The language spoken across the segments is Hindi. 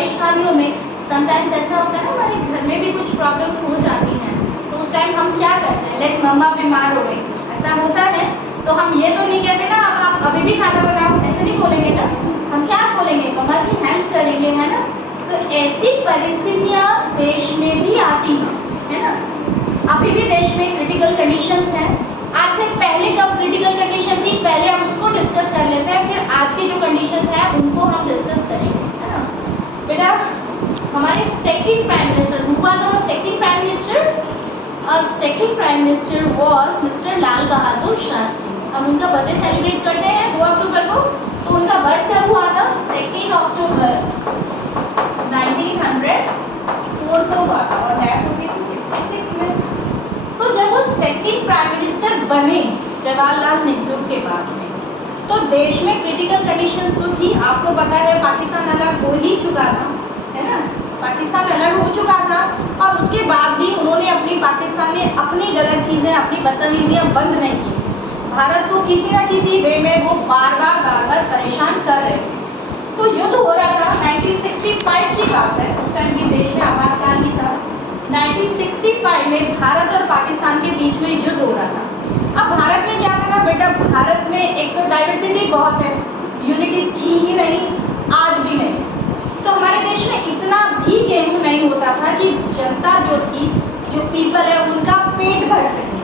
परेशानियों में समटाइम्स ऐसा होता है ना, हमारे घर में भी कुछ प्रॉब्लम्स हो जाती हैं, तो उस टाइम हम क्या करते हैं, लाइक मम्मा बीमार हो गई, ऐसा होता है, तो हम ये तो नहीं कहते ना अब आप अभी भी खाना बनाओ, ऐसे नहीं बोलेंगे ना, हम क्या बोलेंगे, मम्मा की हेल्प करेंगे, है ना। तो ऐसी परिस्थितियाँ देश में भी आती हैं, है ना। अभी भी देश में क्रिटिकल कंडीशंस हैं। आज से पहले कब क्रिटिकल कंडीशन थी, पहले हम उसको डिस्कस कर लेते हैं, फिर आज की जो कंडीशन है उनको हम डिस्कस करेंगे, है ना। बेटा हमारे second prime minister, who was our second prime minister, और second prime minister was mister Lal Bahadur Shastri. हम उनका बर्थडे सेलिब्रेट करते हैं 2 अक्टूबर को, तो उनका बर्थ कब हुआ था, 2 अक्टूबर 1904 को हुआ था, और डेथ हो गई थी 66 में। तो जब वो सेकंड प्राइम मिनिस्टर बने जवाहरलाल नेहरू के बाद में, तो देश में क्रिटिकल कंडीशंस तो थी, आपको पता है पाकिस्तान अलग हो ही चुका था, है ना, पाकिस्तान अलग हो चुका था, और उसके बाद भी उन्होंने अपनी पाकिस्तान में अपनी गलत चीज़ें, अपनी बदतमीजियाँ बंद नहीं की, भारत को किसी न किसी वे में वो बार बार परेशान कर रहे थे। तो युद्ध हो रहा था, 1965 की बात है, उस टाइम भी देश में आपातकाल ही था। 1965 में भारत और पाकिस्तान के बीच में युद्ध हो रहा था। अब भारत में क्या था ना बेटा, भारत में एक तो डाइवर्सिटी बहुत है, यूनिटी थी ही नहीं, आज भी नहीं। तो हमारे देश में इतना भी गेहूं नहीं होता था कि जनता जो थी, जो पीपल है, उनका पेट भर सके।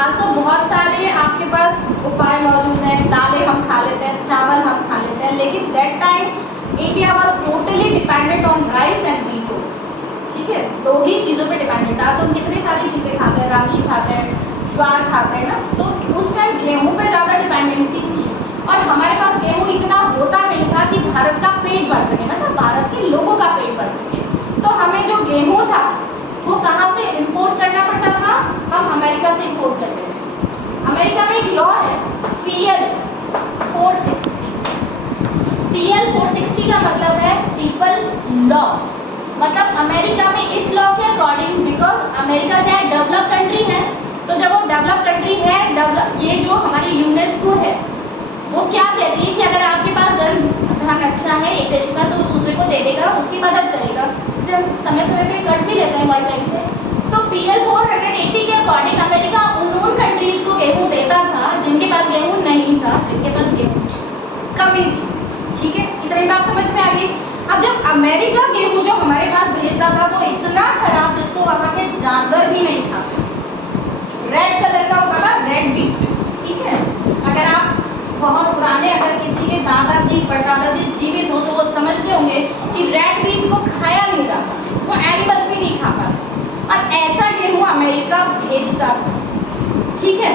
आज तो बहुत सारे आपके पास उपाय मौजूद हैं, दालें हम खा लेते हैं, चावल हम खा लेते हैं, लेकिन that time India was totally dependent on rice and wheat, ठीक है, 2 ही चीज़ों पे डिपेंडेंट था। तो हम कितनी सारी चीज़ें खाते हैं, रागी खाते हैं, ज्वार खाते हैं ना, तो उस टाइम गेहूं पे ज़्यादा डिपेंडेंसी थी, और हमारे पास गेहूं इतना होता नहीं था कि भारत का पेट भर सके, मतलब भारत के लोगों का पेट भर सके। तो हमें जो गेहूं था वो कहाँ से इंपोर्ट करना पड़ता था, हम अमेरिका से इंपोर्ट करते थे। अमेरिका में एक लॉ है PL 460, PL 460 का मतलब है पीपल लॉ, मतलब अमेरिका में इस लॉ के अकॉर्डिंग, बिकॉज अमेरिका क्या है, डेवलप कंट्री है, तो जब वो डेवलप कंट्री है, ये जो हमारी यूनेस्को है वो क्या कहती है कि अगर आपके पास धन अच्छा है एक देश का, तो वो दूसरे को दे देगा, उसकी मदद करेगा। इसलिए हम समय समय पे कर्ज भी लेते हैं वर्ल्ड बैंक से। तो PL 480 के अकॉर्डिंग अमेरिका उन कंट्रीज को गेहूँ देता था जिनके पास गेहूँ नहीं था, जिनके पास गेहूँ कमी थी, ठीक है, इतनी बात समझ में आ गई। अब जब अमेरिका गेहूं जो हमारे पास भेजता था वो इतना खराब जिसको वहाँ के जानवर भी नहीं खाते, रेड कलर का होता था, रेड व्हीट, ठीक है। अगर आप बहुत पुराने, अगर किसी के दादाजी परदादाजी जीवित हो तो वो समझते होंगे कि रेड व्हीट को खाया नहीं जाता, वो एनिमल्स भी नहीं खा पाते, और ऐसा गेहूं अमेरिका भेजता था, ठीक है।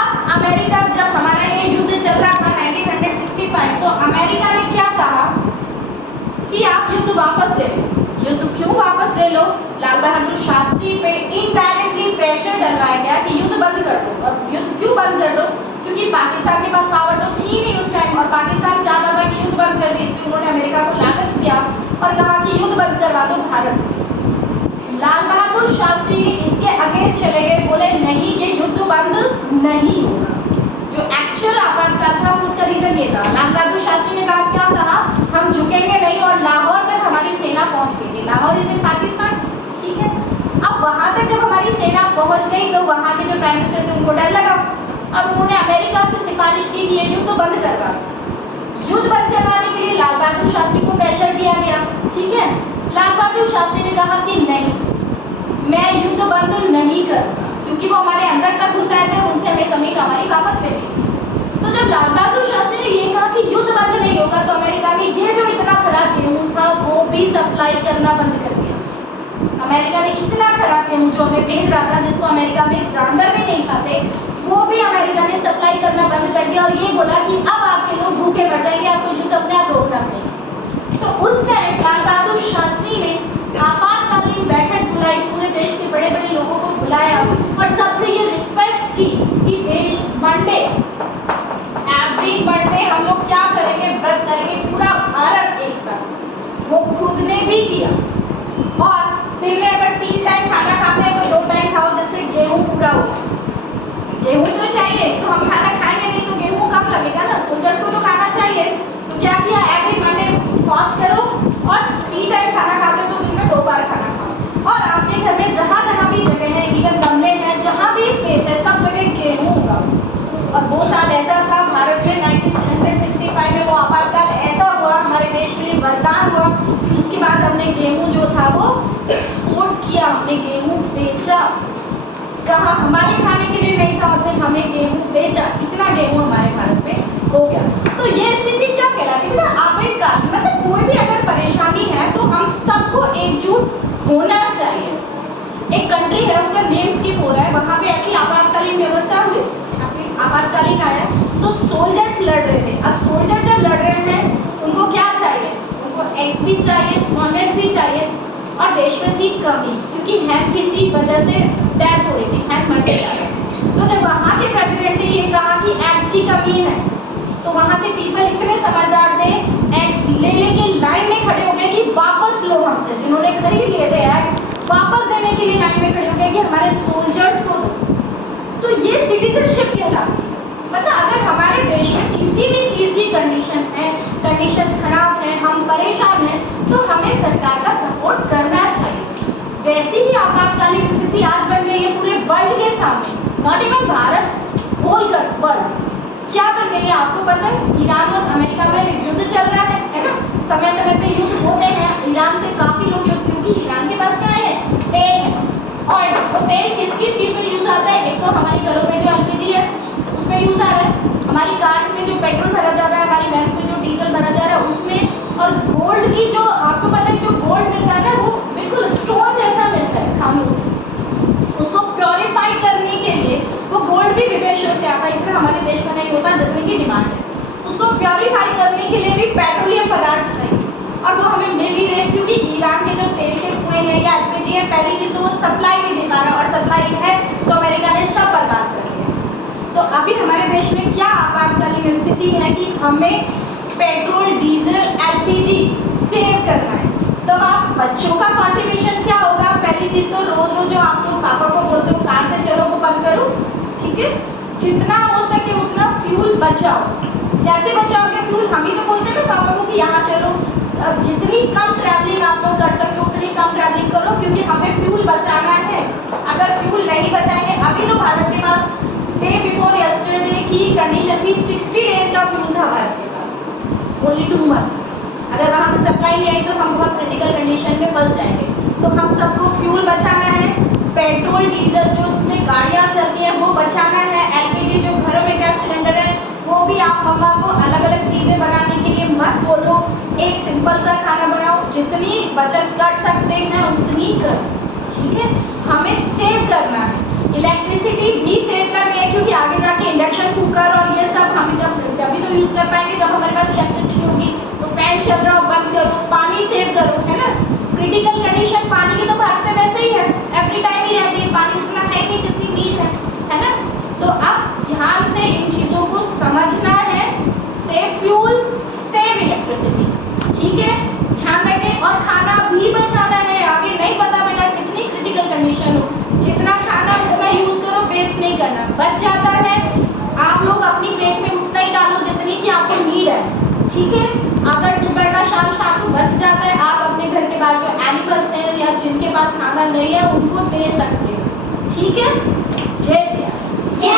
अब अमेरिका, जब हमारा ये युद्ध चल रहा था 1965, तो अमेरिका ने क्या कहा कि आप युद्ध वापस ले लो। युद्ध क्यों वापस ले लो, लाल बहादुर शास्त्री पे इनडायरेक्टली प्रेशर डलवाया गया कि युद्ध बंद कर दो। और युद्ध क्यों बंद कर दो, क्योंकि पाकिस्तान के पास पावर तो थी नहीं उस टाइम, और पाकिस्तान चाहता था कि युद्ध बंद कर दे, इसलिए उन्होंने अमेरिका को लालच दिया और कहा कि युद्ध बंद करवा दो भारत से। लाल बहादुर शास्त्री ने इसके अगेंस्ट चले गए, बोले नहीं ये युद्ध बंद नहीं होगा। जो एक्चुअल आपातकाल था उसका रीजन ये था, लाल बहादुर शास्त्री ने कहा, क्या कहा, हम झुकेंगे नहीं, और लाहौर तक हमारी सेना पहुंच गई थी। लाहौर इज इन पाकिस्तान, ठीक है। अब वहां तक जब हमारी सेना पहुंच गई तो वहां के जो प्राइम मिनिस्टर थे उनको डर लगा, अब उन्होंने अमेरिका से सिफारिश की कि ये युद्ध बंद करवा। युद्ध बंद करवाने के लिए लाल बहादुर शास्त्री को प्रेशर दिया गया, ठीक है। लाल बहादुर शास्त्री ने कहा कि नहीं, मैं युद्ध बंद नहीं करूँगा, क्योंकि वो हमारे अंदर तक घुस आए थे, उनसे हमें जमीन हमारी वापस ले ली। तो जब लाल बहादुर शास्त्री ने ये कहा कि युद्ध बंद नहीं होगा, तो अमेरिका ने ये जो इतना खराब गेहूं था वो भी सप्लाई करना बंद कर दिया। अमेरिका ने इतना खराब गेहूं जो हमें भेज रहा था, जिसको अमेरिका में जानवर भी नहीं खाते, वो भी अमेरिका ने सप्लाई करना बंद कर दिया, और ये बोला कि अब आपके लोग भूखे मर जाएंगे, आपको युद्ध अपने आप रोकना पड़ेगा। तो उस टाइम लाल बहादुर शास्त्री ने आपातकालीन बैठक बुलाई, पूरे देश के बड़े बड़े लोगों को बुलाया, और सबसे ये रिक्वेस्ट की कि देश मंडे, एवरी मंडे हम लोग क्या करेंगे, व्रत करेंगे, पूरा भारत एक साथ। वो खुद ने भी किया, और दिन में अगर 3 टाइम खाना खाते हैं तो 2 टाइम खाओ, जिससे गेहूं पूरा हो। गेहूं तो चाहिए, तो हम खाना खाएंगे नहीं तो गेहूं कम लगेगा ना, सोल्जर्स को तो खाना चाहिए। तो क्या किया, एवरी मंडे फास्ट करो और 3 टाइम 1965 में वो आपातकाल ऐसा हुआ हमारे देश के लिए वरदान हुआ कि उसके बाद हमने गेहूं जो था वो एक्सपोर्ट किया, हमने गेहूं बेचा। कहाँ? हमारे खाने के लिए नहीं था और फिर हमें गेहूं बेचा, इतना गेहूं हमारे भारत में हो गया। तो ये स्थिति क्या कहलाती है? आपातकाल मतलब कोई भी अगर परेशानी है तो हम सबको एकजुट होना चाहिए। एक कंट्री है उसका नेम स्किप हो रहा है, वहाँ पे ऐसी आपातकालीन व्यवस्था हुई, आपातकालीन आया तो सोल्जर्स लड़ रहे थे। अब सोल्जर जब लड़ रहे हैं उनको क्या चाहिए? उनको एग्स भी चाहिए, नॉन वेज भी चाहिए और देश में थी कमी क्योंकि हैंड किसी वजह से डेथ हो रही थी, हैंड मरते जा रहे थे। तो जब वहाँ के प्रेसिडेंट ने ये कहा कि एग्स की कमी है तो वहाँ के पीपल इतने समझदार थे, एग्स ले लेके लाइन में खड़े हो गए कि वापस लो हमसे, जिन्होंने खरीद लिए थे एग वापस देने के लिए लाइन में खड़े हो गए कि हमारे सोल्जर्स को दो। तो ये सिटीजनशिप कहलाती है। मतलब अगर हमारे देश में किसी भी चीज़ की कंडीशन है, कंडीशन खराब है, हम परेशान हैं तो हमें सरकार का सपोर्ट करना चाहिए। वैसी ही आपातकालीन स्थिति आज बन गई है पूरे वर्ल्ड के सामने, not even Bharat, whole world. क्या बन गई है आपको पता है? ईरान और अमेरिका में युद्ध चल रहा है ना? समय समय पे युद्ध होते हैं, ईरान से काफ़ी लोग युद्ध, क्योंकि ईरान के पास क्या है? तेल है, ऑयल। तो तेल किस किस चीज़ में यूज़ आता है? एक तो हमारी घरों में जो एलपीजी है उसमें यूज़ आ रहा है, हमारी कार्स में जो पेट्रोल भरा जा रहा है, हमारी वैन्स में जो डीजल भरा जा रहा है उसमें, और गोल्ड की जो आपको पता है जो गोल्ड मिलता है ना वो बिल्कुल स्टोन जैसा मिलता है खानों से। उसको प्योरीफाई करने के लिए वो गोल्ड भी विदेशों से आता है, इतना हमारे देश में नहीं होता जितने की डिमांड है। उसको प्योरीफाई करने के लिए भी पेट्रोलियम पदार्थ चाहिए और वो हमें मिल ही रहे क्योंकि ईरान के जो तेल के कुएं हैं या एलपीजी है, पहली चीज़ तो वो सप्लाई नहीं दे पा रहा और सप्लाई है तो अमेरिका ने सब बर्बाद कर दिया। तो अभी हमारे देश में क्या आपातकालीन स्थिति है कि हमें पेट्रोल, डीजल, एलपीजी सेव करना है। तो आप बच्चों का कंट्रीब्यूशन क्या होगा? पहली चीज़ तो रोज रोज जो आप लोग पापा को बोलते हो कार से चलो वो बंद करो, ठीक है? जितना हो सके उतना फ्यूल बचाओ। कैसे बचाओगे फ्यूल? हम ही तो बोलते हैं ना पापा को कि यहाँ चलो। जितनी कम ट्रैवलिंग आप लोग कर सकते हो उतनी कम ट्रैवलिंग करो क्योंकि हमें फ्यूल बचाना है। अगर फ्यूल नहीं बचाएंगे, अभी तो भारत के पास डे बिफोर यस्टरडे की कंडीशन थी 60 डेज का फ्यूल था भारत के पास, ओनली 2 मंथ्स। अगर वहाँ से सप्लाई नहीं आई तो हम बहुत क्रिटिकल कंडीशन में फंस जाएंगे। तो हम सबको फ्यूल बचाना है, पेट्रोल डीजल जो उसमें गाड़ियाँ चलती हैं वो बचाना है, एलपीजी जो घरों में गैस सिलेंडर है वो भी आप मम्मा को अलग अलग चीज़ें बनाने के लिए मत बोलो, एक सिंपल सा खाना बनाओ, जितनी बचत कर सकते हैं उतनी करो, ठीक है? हमें सेव करना है, इलेक्ट्रिसिटी भी सेव करनी है क्योंकि आगे जाके इंडक्शन कुकर और ये सब हम जब भी तो यूज़ कर पाएंगे जब हमारे पास इलेक्ट्रिसिटी होगी। तो फैन चल रहा हो बंद करो, पानी सेव करो, है ना? क्रिटिकल कंडीशन पानी की तो भारत में वैसे ही है, एवरी टाइम ही रहती है, पानी उतना है नहीं जितनी नीड है ना? तो अब ध्यान से इन चीज़ों को समझना है, सेव फ्यूल, सेव इलेक्ट्रिसिटी, ठीक है? ध्यान रखें और खाना भी बचाना है। आगे नहीं पता बेटा कितनी क्रिटिकल कंडीशन हो, जितना खाना उतना यूज़ करो, वेस्ट नहीं करना। बच जाता है आप लोग अपनी प्लेट में उतना ही डालो जितनी की आपको नीड है, ठीक है? अगर सुबह का शाम को बच जाता है आप अपने घर के बाहर जो एनिमल्स हैं या जिनके पास खाना नहीं है उनको दे सकते हैं, ठीक है? जय श्री राम।